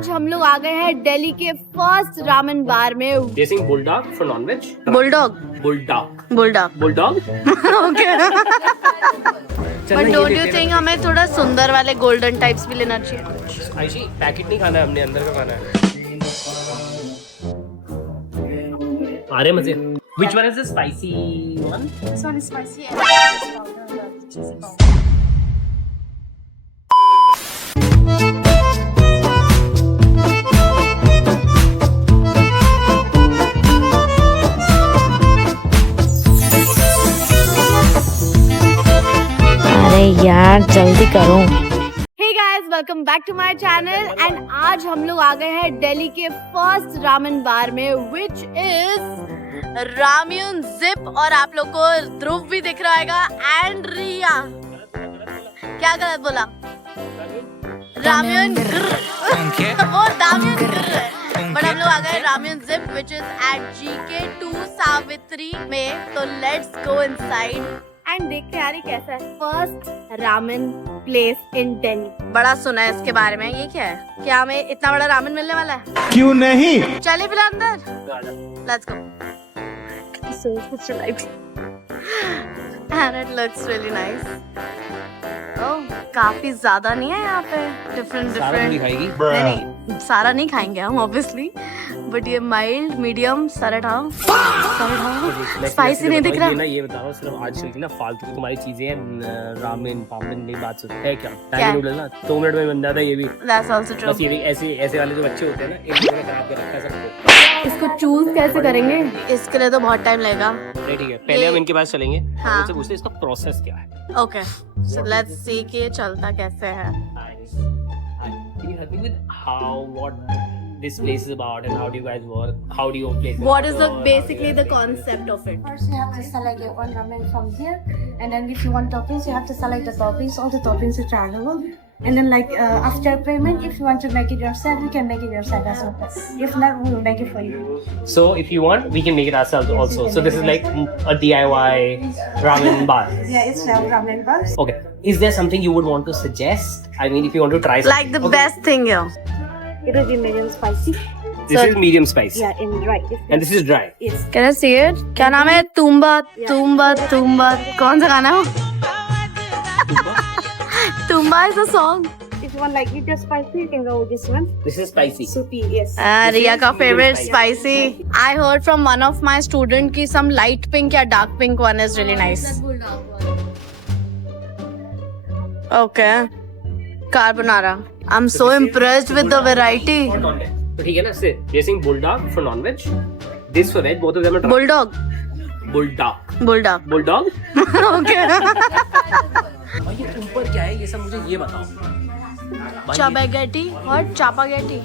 आज हम लोग आ गए हैं दिल्ली के फर्स्ट रामेन बार में। Guessing bulldog for non-veg? Bulldog Bulldog. Bulldog Bulldog? Okay. But don't you think हमें थोड़ा सुंदर वाले गोल्डन टाइप्स भी लेना चाहिए? आयशी पैकेट नहीं खाना है, हमने अंदर का खाना है। आ रहे मजे। Which one is the spicy one? This one is spicy and this is powder, the cheesy powder. अरे यार जल्दी करो। Hey guys, welcome back to my channel and आज हम लोग आ गए हैं दिल्ली के फर्स्ट रामेन बार में व्हिच इज राम्यून जिप। और आप लोग को ध्रुव भी दिख रहा होगा एंड रिया। क्या गलत बोला? राम्यून वो दाम्यून बट हम लोग आ गए Ramyun Zip which is at GK2 Savitri में। तो लेट्स गो इनसाइड एंड देखते हैं यार ये कैसा है। First ramen place in Delhi. बड़ा सुना है इसके बारे में। ये क्या है? क्या हमें इतना बड़ा रामेन मिलने वाला है? क्यों नहीं? चलिए फिर अंदर, let's go. So it's like and it looks really nice. Oh, काफी ज्यादा नहीं है यहाँ पे। डिफरेंट खाएगी? नहीं, सारा नहीं खाएंगे हम ऑब्वियसली, बट ये माइल्ड मीडियम सरठाओ स्पाइसी नहीं दिख रहा। ये बता रहा हूँ सिर्फ आज चल के ना फालतू की तुम्हारी चीजें हैं, रामेन पामेन नहीं बात सुन है क्या? टाइम नूडल ना 2 मिनट में बन जाता है ये भी। That's also true. बस ये भी ऐसे वाले जो बच्चे होते हैं ना, एक जगह खराब कर रखा है सबको। इसको चूज कैसे करेंगे? इसके लिए तो बहुत टाइम लगेगा। ठीक है, पहले हम इनके पास चलेंगे। हाँ। उनसे पूछते हैं इसका प्रोसेस क्या है। ओके, सो लेट्स सी कि ये चलता कैसे है। Can you help me with what this place is about and how do you guys work? How do you play? What is the basically the concept of it? First, you have to select your own ramen from here, and then if you want toppings, you have to select the toppings. All the toppings are travelable. And then, after payment, if you want to make it yourself, you can make it yourself as well. If not, we will make it for you. So if you want, we can make it ourselves Yes, also. we can So this is make like a DIY ramen bar. Yeah, it's ramen bars. Okay. Is there something you would want to suggest? I mean, if you want to try something. Like the Okay. best thing here. It will be medium spicy. This is medium spice. Yeah, and dry. And this is dry. Yes. Can I see it? क्या नाम है? तुम्बा तुम्बा तुम्बा। कौन सा गाना है? तुम्बा is a song. If you want like it just spicy, you can go with this one. This is spicy. Soupy, yes. Riya का medium favorite spicy. spicy. I heard from one of my student की some light pink या dark pink one is really nice. Okay. Carbonara. I'm so impressed with the variety. तो ठीक है ना, से guessing bulldog for non-veg. This for veg. Both of them are Bulldog. bulldog. Bulldog. Bulldog. Okay. और ये ऊपर क्या है? ये सब मुझे ये बताओ। Chapaghetti और chapaghetti.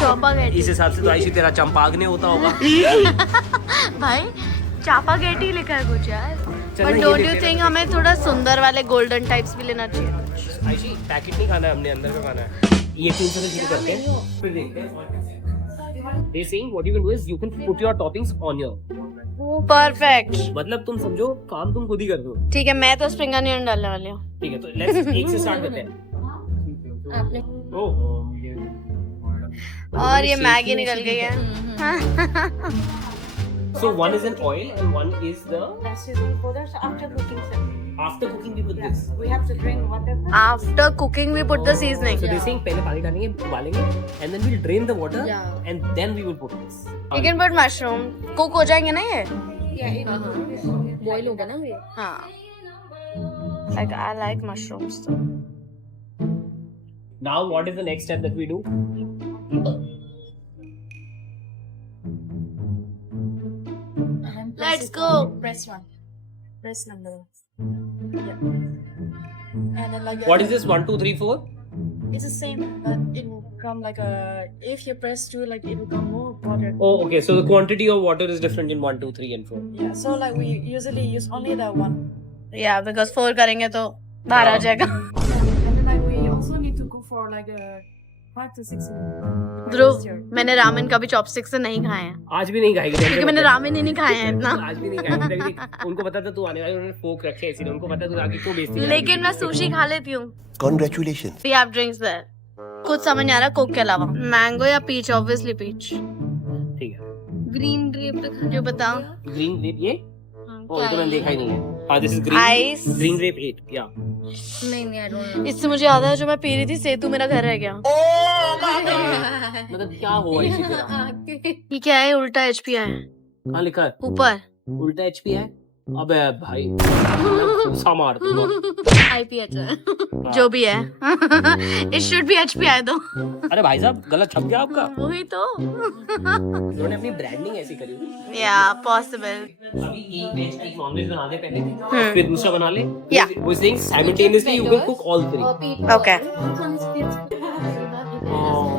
Chapaghetti. इस हिसाब से तो आयशी तेरा चंपाग्ने होता होगा। भाई chapaghetti लिखा है कुछ यार। चलो But ये don't लेते you हैं। think हमें थोड़ा सुंदर वाले golden types भी लेना चाहिए? आयशी पैकेट नहीं खाना है, हमने अंदर का खाना है। ये 300 से शुरू करते हैं, फिर देखते हैं। They saying what you can do is you can put your toppings on your. Perfect. मतलब तुम समझो काम तुम खुद ही कर दो। ठीक है, मैं तो स्प्रिंग अनियन डालने वाली हूँ। ठीक है, तो लेट्स एक से स्टार्ट करते हैं। ओह, और ये मैगी निकल गई है। so one is an oil and one is the That's usually powder. So after cooking, sir. after cooking we put this. We have to drain water. After cooking we put the seasoning. So they're saying पहले पानी डालेंगे, उबालेंगे and then we'll drain the water Yeah. and then we will put this. You can put mushroom. Cook हो जाएंगे ना ये? Yeah, it Boil होगा ना ये? हाँ. Like I like mushrooms. Now what is the next step that we do? Let's go. Press one. Press number one. Yeah. And then What is this 1 2 3 4? It's the same, but it will come if you press two, it will come more water. Oh, okay. So the quantity of water is different in 1 2 3 and 4. Yeah, so we usually use only that one. Yeah, because 4 करेंगे तो बाहर आ जाएगा. And then we also need to go for 5 to 6 minutes. ध्रुव, मैंने ramen कभी chopstick से नहीं खाए हैं आज भी नहीं खाएगी क्योंकि मैंने रामेन ही नहीं खाए हैं इतना. आज भी नहीं खाएगी। उनको पता था तू आने वाली, उन्होंने फोक रखे हैं, इसीलिए उनको पता था तू आगे क्यों बेइज्जती करेगी। लेकिन मैं सुशी खा लेती हूँ. Congratulations. We have drinks there. कुछ समझ नहीं आ रहा कोक के अलावा। मैंगो या पीच? Obviously peach. ठीक है। ग्रीन ग्रेप जो बताओ। ग्रीन ग्रेप ये? ओ, ये तो मैंने देखा ही नहीं है। हाँ, this is green. Ice. Green grape 8 या। नहीं आई डोंट नो। इससे मुझे याद है जो मैं पी रही थी सेतु मेरा घर रह गया। मतलब क्या हुआ इसी तरह? ये क्या है? उल्टा एचपी है कहाँ लिखा है? ऊपर। उल्टा एचपी है? अबे भाई घूसा मार दूंगा। आईपीएच है जो भी है। इट शुड बी एचपी आए तो। अरे भाई साहब गलत छप गया आपका। वही तो। उन्होंने अपनी ब्रांडिंग ऐसी करी हुई। या पॉसिबल। अभी एक वेज एक नॉन वेज बना दे पहले, फिर दूसरा बना ले। Yeah. वो saying simultaneously you can cook all three. Okay.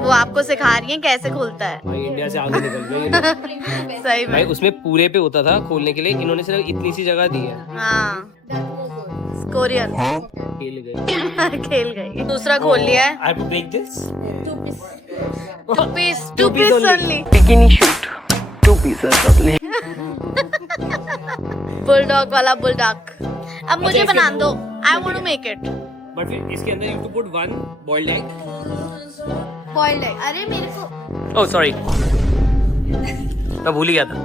वो आपको सिखा रही है कैसे खुलता है। भाई इंडिया से आगे निकल गई। सही भाई में। उसमें पूरे पे होता था खोलने के लिए, इन्होंने सिर्फ इतनी सी जगह दी है। हाँ कोरियन। खेल गए। खेल गई। दूसरा खोल लिया है। I have to break this. Two piece only. Bulldog वाला बुलडॉग। अब मुझे इसके बना वो- दो। I want to make it. But फिर इसके अंदर you have to put one boiled egg. Boiled egg. अरे मेरे को ओह सॉरी, मैं भूल ही गया था।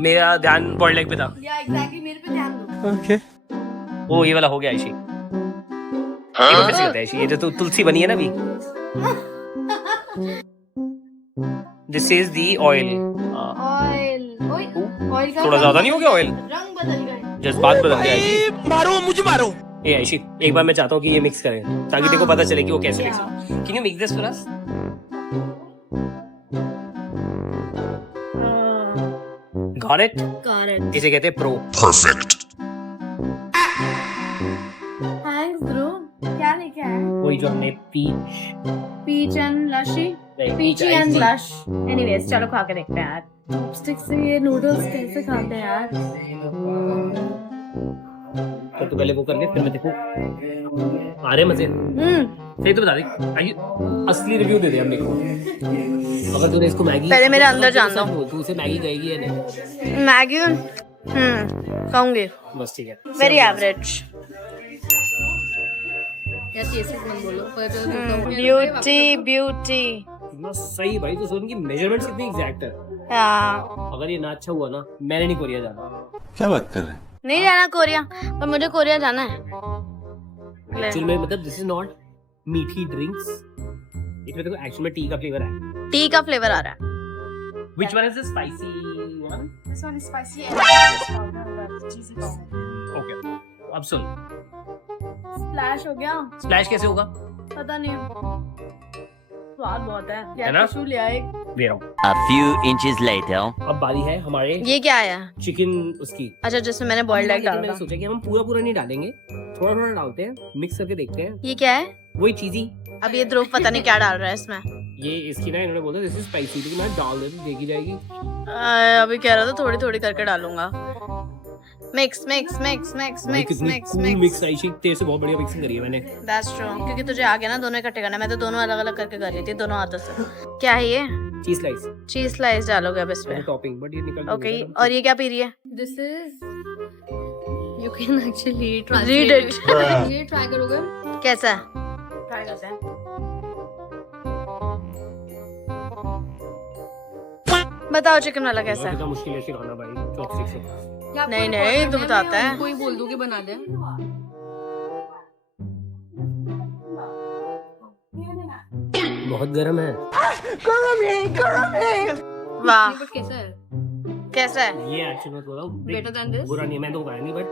मेरा ध्यान बॉइल्ड एग पे था। या एग्जैक्टली मेरे पे ध्यान दो। ओ ये वाला हो गया आयशी। ये वो कैसे करता है आयशी? ये जो तुलसी बनी है ना अभी। This is the oil. Oil. Oil का थोड़ा ज्यादा नहीं हो गया ऑयल? रंग बदल गए। जज्बात बदल गए आयशी। मारो मुझे मारो। ए आयशी एक बार मैं चाहता हूँ कि ये मिक्स करें ताकि तेरे को पता चले कि वो कैसे मिक्स है। Can you mix this for us? Got it? Got it. इसे कहते हैं प्रो। Thanks bro. क्या लिखा है? वही जो हमने पीच पीच एंड लशी। Peachy and lush. एनीवेज चलो खा के देखते हैं यार। चॉपस्टिक से ये नूडल्स कैसे खाते हैं यार? तो पहले वो कर ले फिर मैं देखूं आ रहे मजे। सही तो बता दे। आइए असली रिव्यू दे दे हमने को। अगर तूने इसको मैगी पहले मेरे अंदर जान दो। तू उसे मैगी कहेगी या नहीं? मैगी कहूंगी। बस ठीक है। Very average. Beauty beauty. इतना सही भाई। तो सुन की मेजरमेंट्स कितनी एग्जैक्ट है। हाँ अगर ये ना अच्छा हुआ ना मैंने नहीं कोरिया जाना। क्या बात कर रहे हैं? नहीं जाना कोरिया, पर मुझे कोरिया जाना है। एक्चुअली में मतलब दिस इज नॉट मीठी ड्रिंक्स। इसमें देखो एक्चुअली में टी का फ्लेवर है। टी का फ्लेवर आ रहा है। Which one is the spicy one? This one is spicy and cheesy powder. Okay अब सुन स्प्लैश हो गया। स्प्लैश कैसे होगा? पता नहीं। स्वाद बहुत है। है ना? टिश्यू लिया एक। दे रहा हूँ। A few inches later. अब बारी है हमारे ये क्या आया? चिकन उसकी। अच्छा जिसमें मैंने बॉइल्ड एग लेकिन डाला। मैंने सोचा कि हम पूरा पूरा नहीं डालेंगे, थोड़ा थोड़ा डालते हैं, मिक्स करके देखते हैं। ये क्या है? वही चीजी। अब ये ध्रुव पता नहीं क्या डाल रहा है इसमें। ये इसकी ना इन्होंने बोला दिस इज स्पाइसी, लेकिन मैं डाल दे तो देखी जाएगी। अभी कह रहा था थोड़ी थोड़ी करके डालूंगा। मिक्स मिक्स मिक्स मिक्स भाई मिक्स कितनी mix cool mix. Mix I she, तेरे से बहुत बढ़िया मिक्सिंग करी है मैंने। दैट्स ट्रू, क्योंकि तुझे आ गया ना दोनों इकट्ठे करना। मैं तो दोनों अलग अलग करके कर लेती दोनों हाथों से। क्या है ये? चीज स्लाइस चीज स्लाइस डालोगे अब इसमें? टॉपिंग, बट ये निकल ओके। और ये क्या पी रही है? This is you can actually Read translate it. ये try करोगे? कैसा है? ट्राई करते हैं। बताओ चिकन वाला कैसा है? कितना मुश्किल है सिखाना भाई चॉपस्टिक से। या आपको नहीं, record नहीं, करना तू है, बताता मैं है। उनको ही बोल दूँ कि बना दे। बहुत गर्म है। वाह But कैसा है? कैसा है? ये एक्चुअली मैं बोल रहा हूँ Better than this? बुरा नहीं है, मैं तो खाया नहीं, बट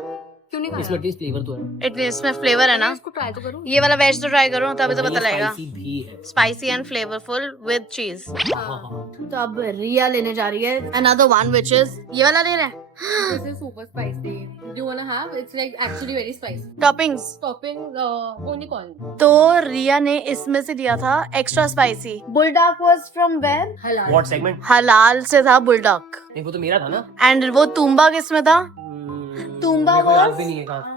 क्यों नहीं खाया? इसमें एटलीस्ट फ्लेवर तो है। इसमें फ्लेवर है ना? इसको ट्राई तो करूँ। ये वाला वेज तो ट्राई करो तभी तो पता ये लगेगा। spicy भी है। स्पाइसी एंड फ्लेवरफुल विद चीज। हाँ। तो अब रिया लेने जा रही है अनदर वन व्हिच इज ये वाला ले रहे हैं। This is super spicy. Do you wanna have? It's like actually very spicy. Toppings Topping only corn. तो रिया ने इसमें से लिया था extra spicy. Bulldog was from where? Halal. What segment? हलाल से था बुलडॉग। नहीं वो तो मेरा था ना। एंड वो तुम्बा किस में था? तुम्बा मेरे को याद was- भी नहीं है कहाँ।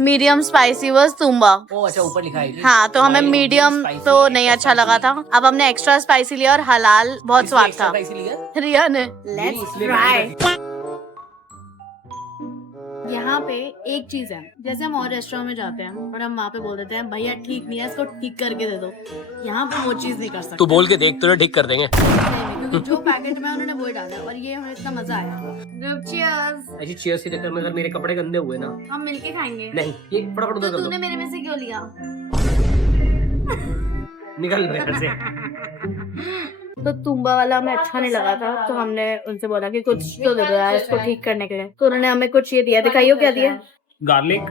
मीडियम स्पाइसी वाज तुम्बा। ओ अच्छा ऊपर लिखा है। हाँ तो हमें मीडियम तो नहीं अच्छा लगा था। अब हमने एक्स्ट्रा स्पाइसी लिया और हलाल बहुत स्वाद था। इसीलिए रिया ने इसमें ट्राई। यहाँ पे एक चीज है, जैसे हम और रेस्टोरेंट में जाते हैं और हम वहाँ पे बोल देते हैं भैया ठीक नहीं है, इसको ठीक करके दे दो। यहाँ पे वो चीज नहीं कर सकते। तू बोल के देख, तुझे ठीक कर देंगे। क्योंकि जो पैकेट में उन्होंने वो डाला और ये हमें इतना मजा आया। चीयर्स। ऐसी चीयर्स के चक्कर में अगर मेरे कपड़े गंदे हुए ना, हम मिलके खाएंगे। नहीं ये फटाफट उधर तो कर तूने दो, मेरे में से क्यों लिया? निकल रहे घर से। तो तुम्बा वाला हमें अच्छा नहीं लगा था, तो हमने उनसे बोला कि कुछ तो दे दो यार इसको ठीक करने के लिए। तो उन्होंने हमें कुछ ये दिया, दिखाइयो क्या दिया। गार्लिक,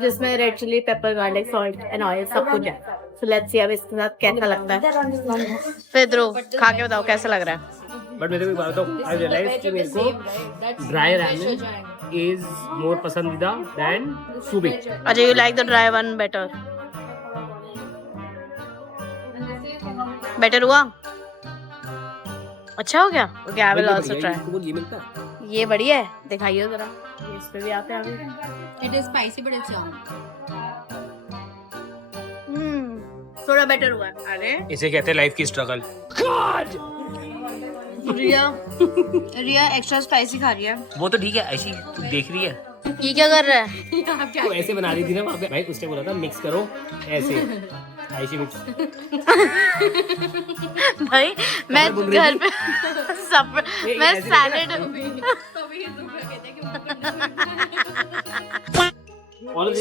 जिसमें red chilli, pepper, garlic, salt and oil सब कुछ है। सो लेट्स सी अब इसके साथ कैसा लगता है। फिर ध्रुव खा के बताओ कैसा लग रहा है। बट मेरे को एक बात बताओ, आई रियलाइज कि मेरे को ड्राई रामेन इज मोर पसंदीदा देन सूबी। अच्छा, you like the dry one better? Better हुआ? अच्छा हो गया? Okay, I will also try. ये मिलता है? ये बढ़िया है, दिखाइए जरा। ये इस पे भी आते हैं अभी। It is spicy, but it's yum. थोड़ा बेटर हुआ है। अरे इसे कहते हैं लाइफ की स्ट्रगल। रिया एक्स्ट्रा स्पाइसी खा रही है। वो तो ठीक है, ऐसी तू देख रही है। ये क्या कर रहा है? तो ऐसे बना रही थी ना वहाँ पे, भाई उसने बोला था मिक्स करो ऐसे, ऐसे मिक्स। भाई मैं घर पे सब मैं ऐसे salad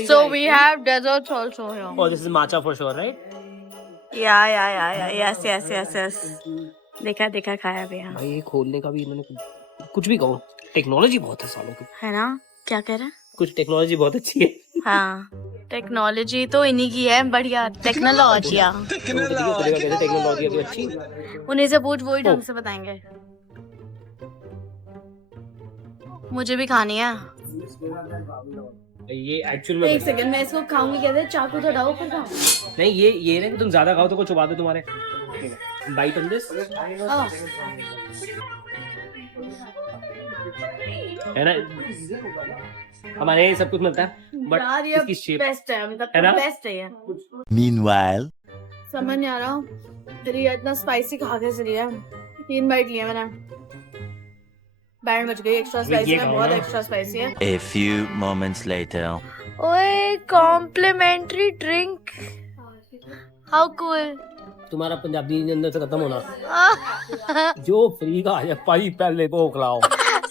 So we have desserts also here. Oh, this is matcha for sure, right? Yeah. Yes. देखा खाया भी है। भाई ये खोलने का भी इन्होंने कुछ भी कहो, टेक्नोलॉजी बहुत है सालों की। है ना? क्या कह रहे हैं? कुछ टेक्नोलॉजी बहुत अच्छी है। हाँ, टेक्नोलॉजी तो इन्हीं की है, बढ़िया टेक्नोलॉजिया। टेक्नोलॉजी अभी अच्छी। उन्हीं से पूछ, वही ढंग से बताएंगे। मुझे भी खानी है। ये एक्चुअल में एक सेकंड, मैं इसको खाऊंगी कैसे? चाकू तो डालो फिर खाऊं। नहीं, ये ना कि तुम ज्यादा खाओ तो कुछ चुबा दो तुम्हारे। बाइट ऑन दिस है ना, हमारे यहाँ सब कुछ मिलता है, बट यार ये इसकी शेप बेस्ट है, मतलब है ना? बेस्ट है ये। Meanwhile, समझ नहीं आ रहा रिया इतना स्पाइसी खा के चली है। 3 बाइट लिया मैंने, बैंड बज गई। एक्स्ट्रा स्पाइसी में बहुत एक्स्ट्रा स्पाइसी है। a few moments later. ओए कॉम्प्लीमेंट्री ड्रिंक, हाउ कूल। तुम्हारा पंजाबी अंदर से खत्म होना। जो फ्री का है भाई पहले वो खिलाओ।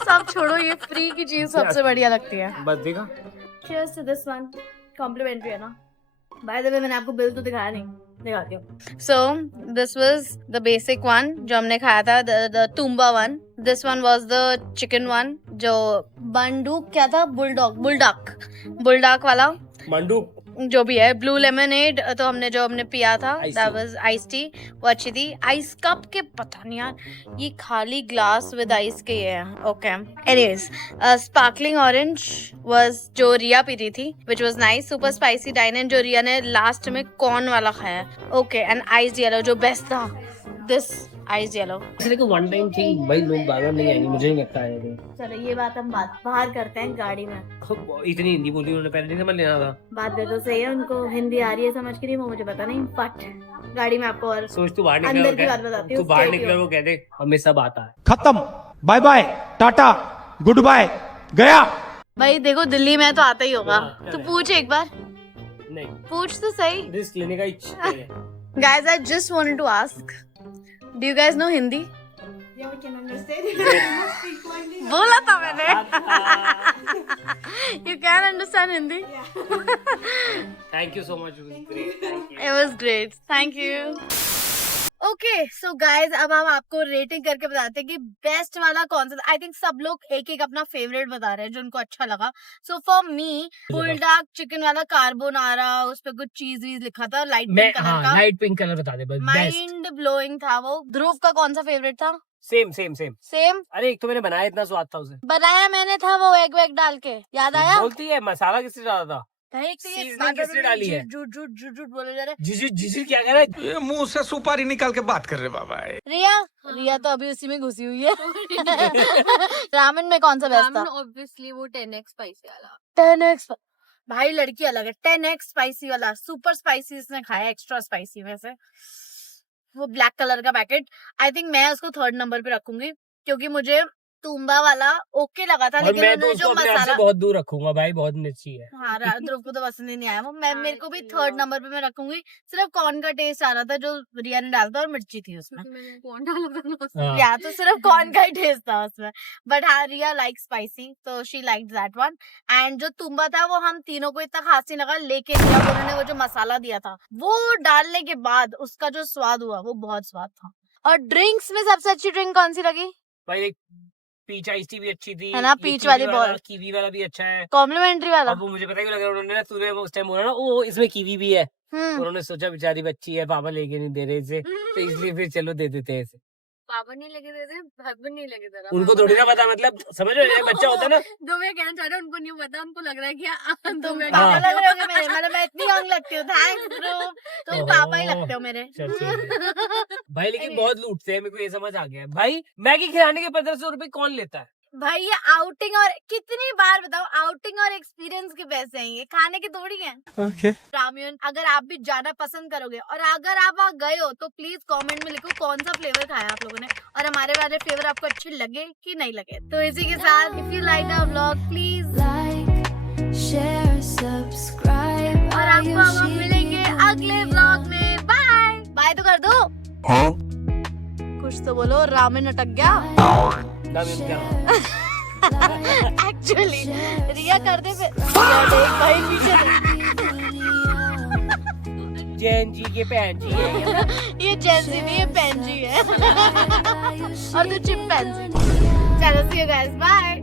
सब छोड़ो, ये फ्री की चीज सबसे बढ़िया लगती है। बस देखा। Cheers to this one. Complimentary है ना? बाय द वे मैंने आपको बिल तो दिखाया नहीं, दिखाती हूँ। So this was the basic one जो हमने खाया था, the Tumba one. This one was the chicken one जो बंडूक क्या था? बुलडॉग वाला मंडू जो भी है। ब्लू लेमनेड तो हमने पिया था, that was आइस टी, वो अच्छी थी। आइस कप के पता नहीं यार, ये खाली ग्लास विद आइस के ये है। Okay, anyways sparkling orange was जो रिया पी रही थी, which was nice. Super spicy डाइनन जो रिया ने लास्ट में कॉर्न वाला खाया। ओके, एंड आइस येलो जो बेस्ट था, दिस आइस येलो। इसलिए कि वन टाइम थिंग भाई, लोग बार-बार नहीं आएंगे, मुझे नहीं लगता है। चलो ये बात हम बाहर करते हैं गाड़ी में। इतनी हिंदी बोली उन्होंने, पहले नहीं समझ लेना था। बात दे तो सही है, उनको हिंदी आ रही है समझ के नहीं, वो मुझे पता नहीं, बट गाड़ी में आपको और सोच तू बाहर निकले अंदर की बात बताती हूँ। तू बाहर निकले वो कह दे हमें सब आता है। खत्म, bye bye, tata, goodbye, गया। भाई देखो दिल्ली में तो आता ही होगा, तो पूछ एक बार, नहीं पूछ तो सही। रिस्क लेने का इच्छा है। Guys, I just wanted to ask, do you guys know Hindi? Yeah, we can understand. बोला था मैंने। You can understand Hindi? Thank you so much, It was great. Thank you. Okay, so guys, अब हम आपको rating करके बताते हैं कि बेस्ट वाला कौन सा था। आई थिंक सब लोग एक एक अपना फेवरेट बता रहे हैं जो उनको अच्छा लगा। So for me bulldog chicken वाला कार्बोनारा, उस पे कुछ चीज वीज लिखा था, लाइट पिंक कलर का, लाइट पिंक कलर बता दे बस। माइंड ब्लोइंग था वो। ध्रुव का कौन सा फेवरेट था? सेम। सेम अरे एक तो मैंने बनाया, इतना स्वाद था उसे, बनाया मैंने था वो एग वेग डाल के, याद आया? बोलती है मसाला किसने डाला था, भाई Seasoning किसने डाली है? झूठ बोले जा रहे। जिजू क्या कह रहा है? ये मुंह से सुपारी निकाल के बात कर रहे बाबा। रिया तो अभी उसी में घुसी हुई है। रामेन में कौन सा बेस्ट था? Ramen, obviously वो 10x spicy वाला। 10x भाई लड़की अलग है। 10x स्पाइसी वाला, सुपर स्पाइसी इसने खाया, एक्स्ट्रा स्पाइसी में से वो ब्लैक कलर का पैकेट। आई थिंक मैं उसको 3rd नंबर पे रखूंगी, क्योंकि मुझे तुम्बा वाला ओके लगा था, और लेकिन मैं तो उन्होंने उसको जो अपने आप से मसाला, बहुत दूर रखूंगा भाई, बहुत मिर्ची है। हाँ ध्रुव को तो पसंद ही नहीं आया वो। मैं मेरे को भी 3rd नंबर पे मैं रखूंगी। सिर्फ कॉर्न का टेस्ट आ रहा था जो रिया ने डाला था, और मिर्ची थी उसमें। मैंने कौन डाला था ना उसमें। हाँ। या तो सिर्फ कॉर्न का ही टेस्ट था उसमें। बट हाँ, रिया लाइक स्पाइसी, तो she like that one. And जो तुम्बा था वो हम तीनों को इतना खास नहीं लगा, लेकिन जब उन्होंने वो जो मसाला दिया था वो डालने के बाद उसका जो स्वाद हुआ वो बहुत स्वाद था। और ड्रिंक्स में सबसे अच्छी ड्रिंक कौन सी लगी? भाई एक पीच आइस टी भी अच्छी थी है ना, ये पीच कीवी वाली वाला, बहुत- कीवी वाला भी अच्छा है। कॉम्प्लीमेंट्री वाला। अब वो मुझे पता ही लग रहा, उन्होंने ना, तूने उस टाइम बोला ना ओ इसमें कीवी भी है, उन्होंने सोचा बेचारी बच्ची है, पापा लेके नहीं दे रहे इसे, तो इसलिए फिर चलो दे देते हैं इसे। पापा नहीं लगे थे, हस्बैंड नहीं लगे थे। उनको थोड़ी ना पता, मतलब समझ रहे हो, बच्चा होता है ना। तो मैं कहना चाह रहा हूँ, उनको नहीं पता, उनको लग रहा है कि तो मैं पापा हाँ। लग रहे हो मेरे, मतलब मैं इतनी यंग लगती हूँ। थैंक्स ब्रो, तुम पापा ही लगते हो मेरे। चल, भाई लेकिन बहुत लूटते हैं, मेरे को ये समझ आ गया है। भाई मैगी खिलाने के 1500 रुपए कौन लेता है? भाई ये आउटिंग, और कितनी बार बताओ, आउटिंग और एक्सपीरियंस के पैसे हैं, ये खाने के थोड़ी हैं। Okay. रामयन अगर आप भी जाना पसंद करोगे, और अगर आप वहाँ गए हो तो प्लीज कमेंट में लिखो कौन सा फ्लेवर खाया आप लोगों ने, और हमारे वाले फ्लेवर आपको अच्छे लगे कि नहीं लगे। तो इसी के साथ if you like our vlog please share, subscribe. और आपको हम मिलेंगे अगले व्लॉग में। बाय बाय तो कर दो। कुछ तो बोलो, रामेन अटक गया एक्चुअली। रिया कर दे फिर। भाई पीछे जैन जी के बहन जी है। ये जैसी नहीं है, पेंजी है। और तू चिंपैंजी। चलो सी यू गाइस, बाय।